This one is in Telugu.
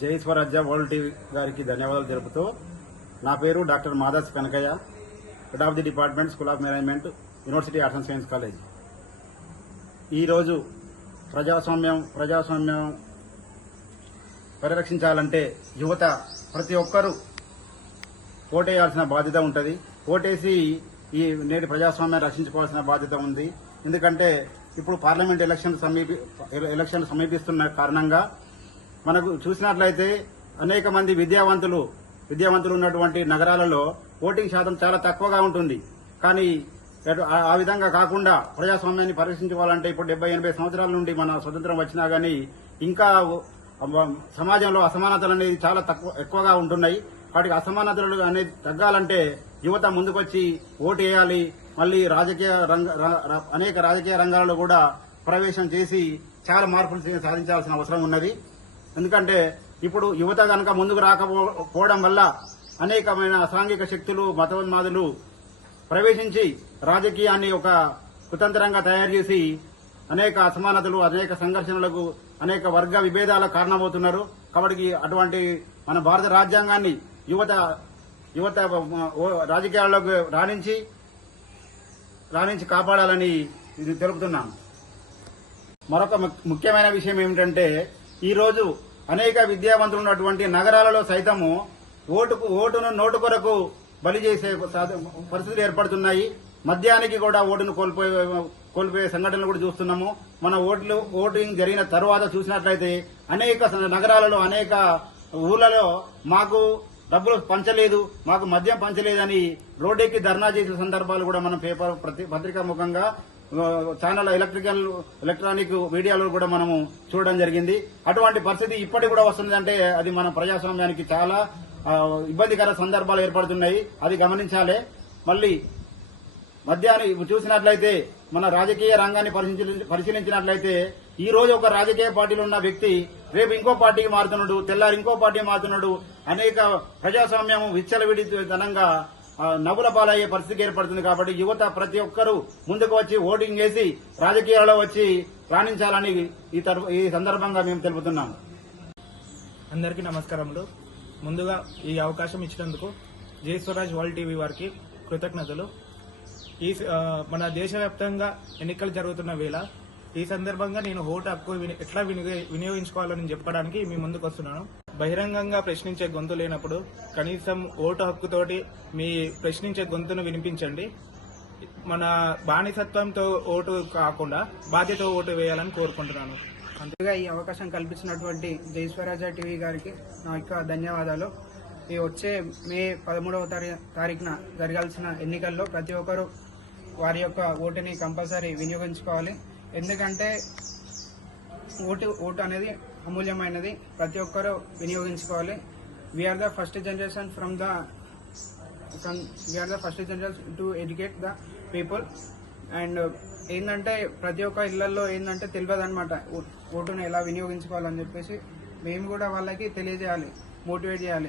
జై స్వరాజ్య వరల్డ్ టీవీ గారికి ధన్యవాదాలు తెలుపుతూ నా పేరు doctor Madas Kanakaiah, head of the department school of management, university arts and science college. ఈరోజు ప్రజాస్వామ్యం పరిరక్షించాలంటే యువత ప్రతి ఒక్కరూ ఓటేయాల్సిన బాధ్యత ఉంటుంది. ఓటేసి ఈ నేటి ప్రజాస్వామ్యాన్ని రక్షించుకోవాల్సిన బాధ్యత ఉంది. ఎందుకంటే ఇప్పుడు పార్లమెంట్ ఎలక్షన్లు సమీపిస్తున్న కారణంగా మనకు చూసినట్లయితే అనేక మంది విద్యావంతులు ఉన్నటువంటి నగరాలలో ఓటింగ్ శాతం చాలా తక్కువగా ఉంటుంది. కానీ ఆ విధంగా కాకుండా ప్రజాస్వామ్యాన్ని పరిరక్షించుకోవాలంటే ఇప్పుడు 70-80 సంవత్సరాల నుండి మన స్వతంత్రం వచ్చినా గానీ ఇంకా సమాజంలో అసమానతలు అనేది చాలా ఎక్కువగా ఉంటున్నాయి. వాటికి అసమానతలు అనేది తగ్గాలంటే యువత ముందుకొచ్చి ఓటు వేయాలి. మళ్లీ అనేక రాజకీయ రంగాలలో కూడా ప్రవేశం చేసి చాలా మార్పులు సాధించాల్సిన అవసరం ఉన్నది. ఎందుకంటే ఇప్పుడు యువత కనుక ముందుకు రాకపోవడం వల్ల అనేకమైన అసాంఘిక శక్తులు, మతోన్మాదులు ప్రవేశించి రాజకీయాన్ని ఒక కుతంత్రంగా తయారు చేసి అనేక అసమానతలు, అనేక సంఘర్షణలకు, అనేక వర్గ విభేదాలకు కారణమవుతున్నారు. కాబట్టి అటువంటి మన భారత రాజ్యాంగాన్ని యువత రాజకీయాల్లోకి రాణించి కాపాడాలని తెలుపుతున్నాను. మరొక ముఖ్యమైన విషయం ఏమిటంటే ఈ రోజు అనేక విద్యావంతులు ఉన్నటువంటి నగరాలలో సైతము ఓటును నోటు కొరకు బలి చేసే పరిస్థితులు ఏర్పడుతున్నాయి. మద్యానికి కూడా ఓటును కోల్పోయే సంఘటనలు కూడా చూస్తున్నాము. మన ఓటింగ్ జరిగిన తరువాత చూసినట్లయితే అనేక నగరాలలో, అనేక ఊర్లలో మాకు డబ్బులు పంచలేదు, మాకు మద్యం పంచలేదని రోడ్డెక్కి ధర్నా చేసిన సందర్భాలు కూడా మనం పత్రికా ముఖంగా ఛానల్ ఎలక్ట్రానిక్ మీడియాలో కూడా మనము చూడడం జరిగింది. అటువంటి పరిస్థితి ఇప్పటికి కూడా వస్తుందంటే అది మన ప్రజాస్వామ్యానికి చాలా ఇబ్బందికర సందర్భాలు ఏర్పడుతున్నాయి. అది గమనించాలి. మళ్లీ మద్యాన్ని చూసినట్లయితే మన రాజకీయ రంగాన్ని పరిశీలించినట్లయితే ఈ రోజు ఒక రాజకీయ పార్టీలో ఉన్న వ్యక్తి రేపు ఇంకో పార్టీకి మారుతున్నాడు, తెల్లారి ఇంకో పార్టీకి మారుతున్నాడు. అనేక ప్రజాస్వామ్యం విచ్చలవిడితనంగా నవ్వుల పాలయ్యే పరిస్థితి ఏర్పడుతుంది. కాబట్టి యువత ప్రతి ఒక్కరూ ముందుకు వచ్చి ఓటింగ్ చేసి రాజకీయాల్లో వచ్చి రాణించాలని ఈ సందర్భంగా మేము తెలుపుతున్నాము. అందరికీ నమస్కారములు. ముందుగా ఈ అవకాశం ఇచ్చినందుకు జై స్వరాజ్ వరల్డ్ టీవీ వారికి కృతజ్ఞతలు. మన దేశవ్యాప్తంగా ఎన్నికలు జరుగుతున్న వేళ ఈ సందర్భంగా నేను ఓటు హక్కు ఎట్లా వినియోగించుకోవాలని చెప్పడానికి మీ ముందుకు వస్తున్నాను. బహిరంగంగా ప్రశ్నించే గొంతు లేనప్పుడు కనీసం ఓటు హక్కుతోటి మీ ప్రశ్నించే గొంతును వినిపించండి. మన బానిసత్వంతో ఓటు కాకుండా బాధ్యత ఓటు వేయాలని కోరుకుంటున్నాను. అంతేగా ఈ అవకాశం కల్పించినటువంటి జై స్వరాజ్య టీవీ గారికి నా యొక్క ధన్యవాదాలు. ఈ వచ్చే మే 13వ తారీఖున జరగాల్సిన ఎన్నికల్లో ప్రతి ఒక్కరూ వారి యొక్క ఓటుని కంపల్సరీ వినియోగించుకోవాలి. ఎందుకంటే ఓటు అనేది అమూల్యమైనది, ప్రతి ఒక్కరూ వినియోగించుకోవాలి. We are the first generation to educate the people. And ఏంటంటే ప్రతి ఒక్క ఇళ్లలో ఏంటంటే తెలియదు అనమాట ఓటును ఎలా వినియోగించుకోవాలని చెప్పేసి మేము కూడా వాళ్ళకి తెలియజేయాలి, మోటివేట్ చేయాలి.